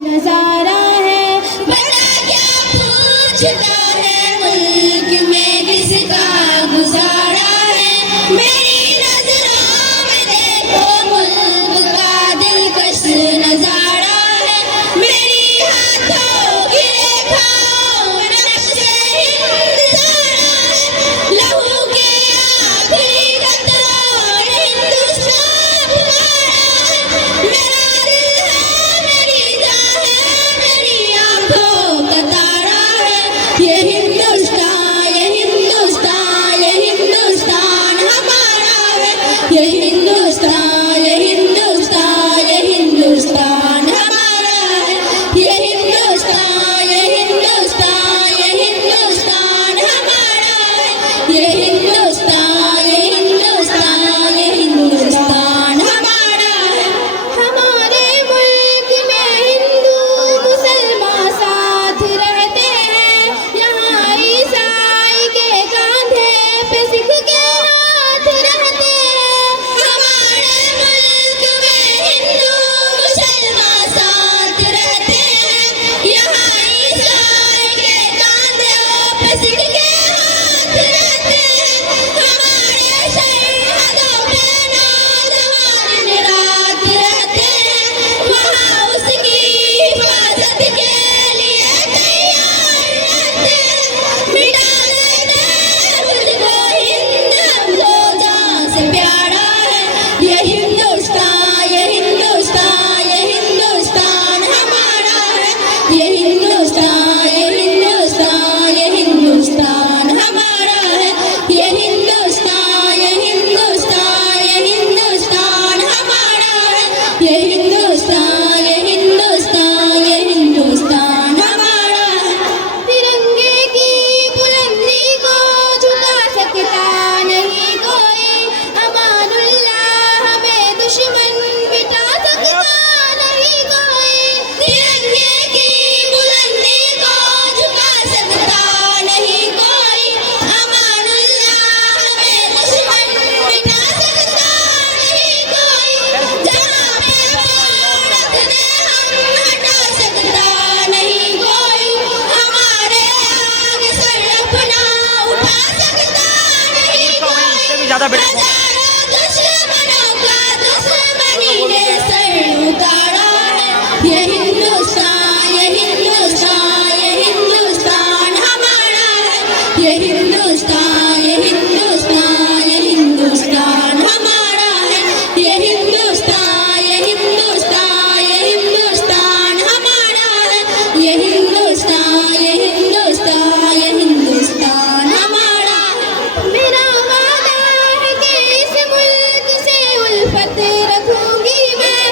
नजारा है बड़ा क्या पूछता है मुल्क में किसका गुजारा है। मेरी नजरों में देखो मुल्क का दिलकश नजारा है। मेरी हाथों की रेखाओं में नक्शे हिंद सारा है। लहू के आखिरी कतरों ने हिंदुस्तान पुकारा है। मेरा दिल है मेरी जान है मेरी आंखों का तारा है। ये हिंदुस्तान ये हिंदुस्तान ये हिंदुस्तान हमारा है। ये हिंदुस्तान ये हिंदुस्तान ये हिंदुस्तान हमारा है। ये हिंदुस्तान ये हिंदुस्तान ये हिंदुस्तान हमारा है। ये हिंदुस्तान ये हिंदुस्तान ये हिंदुस्तान हमारा है। हमारे मुल्क में हिंदू मुसलमान साथ रहते हैं। यहाँ ईसाई के कांधे पे सिख के हाथ रहते हैं। हमारे मुल्क में हिंदू मुसलमान साथ रहते हैं। यहाँ ईसाई के कांधे पे सिख के हाथ रहते हैं। हमारे सरहदों पे नौजवान दिन रात रहते हैं। वहाँ उसकी हिफाजत के लिए तैयार रहते हैं। मिटा देते हैं मुझको हिंद हमको जान से प्यारा है। ये हिंदुस्तान ये हिंदुस्तान ये हिंदुस्तान हमारा है। ये हिंदुस्तान ये हिंदुस्तान ये हिंदुस्तान हमारा है। ये हिंदुस्तान ये हिंदुस्तान ये हिंदुस्तान हमारा है। ये हिंदुस्तान ये हिंदुस्तान ये हिंदुस्तान हमारा है। तिरंगे की बुलंदी को झुका सकता नहीं कोई। अमानुल्लाह हमें दुश्मन मिटा सकता नहीं कोई। तिरंगे की बुलंदी को झुका सकता नहीं कोई। अमानुल्लाह हमें दुश्मन मिटा सकता नहीं कोई। जहाँ पे पाँव रख दे हम हटा सकता नहीं कोई। हमारे आगे सर अपना उठा सकता नहीं कोई। हजारों दुश्मनों का दुश्मनी ने सर उतारा है। ये हिंदुस्तान ये हिंदुस्तान ये हिंदुस्तान हमारा है। ये हिंदुस्तान ये हिंदुस्तान ये हिंदुस्तान हमारा है। ये हिंदुस्तान ये हिंदुस्तान ये हिंदुस्तान हमारा है। ये हिंदुस्तान ये हिंदुस्तान ये हिंदुस्तान हमारा है। मेरा वादा है कि इस मुल्क से उल्फत रखूंगी मैं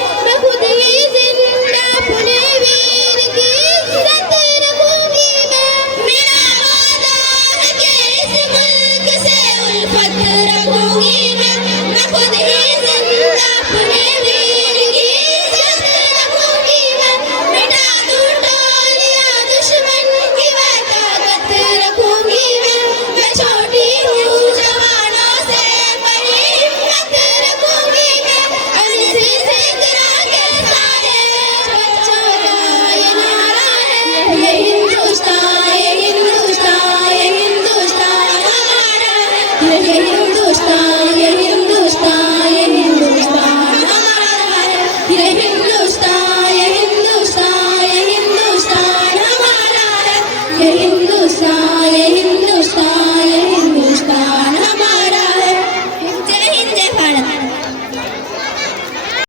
खुद ही जिंदा अपने वीर की इज्जत रखूंगी मैं। मेरा वादा है कि इस मुल्क से उल्फत रखूंगी मैं खुद ही जिंदा अपने वीर की इज्जत रखूंगी मैं। मिटा दूं टोलियां दुश्मन की मैं ताकत रखूंगी मैं छोटी हूँ जवानों से बड़ी हिम्मत रखूंगी मैं। अजीज़ जिंदरा के सारे बच्चों का ये नारा है। ये हिंदुस्तान ये हिंदुस्तान ये हिंदुस्तान हमारा है। ये हिंदुस्तान ये हिंदुस्तान ये हिंदुस्तान हमारा है। ये हिंदुस्तान ये हिंदुस्तान ये हिंदुस्तान हमारा है। ये हिंदुस्तान ये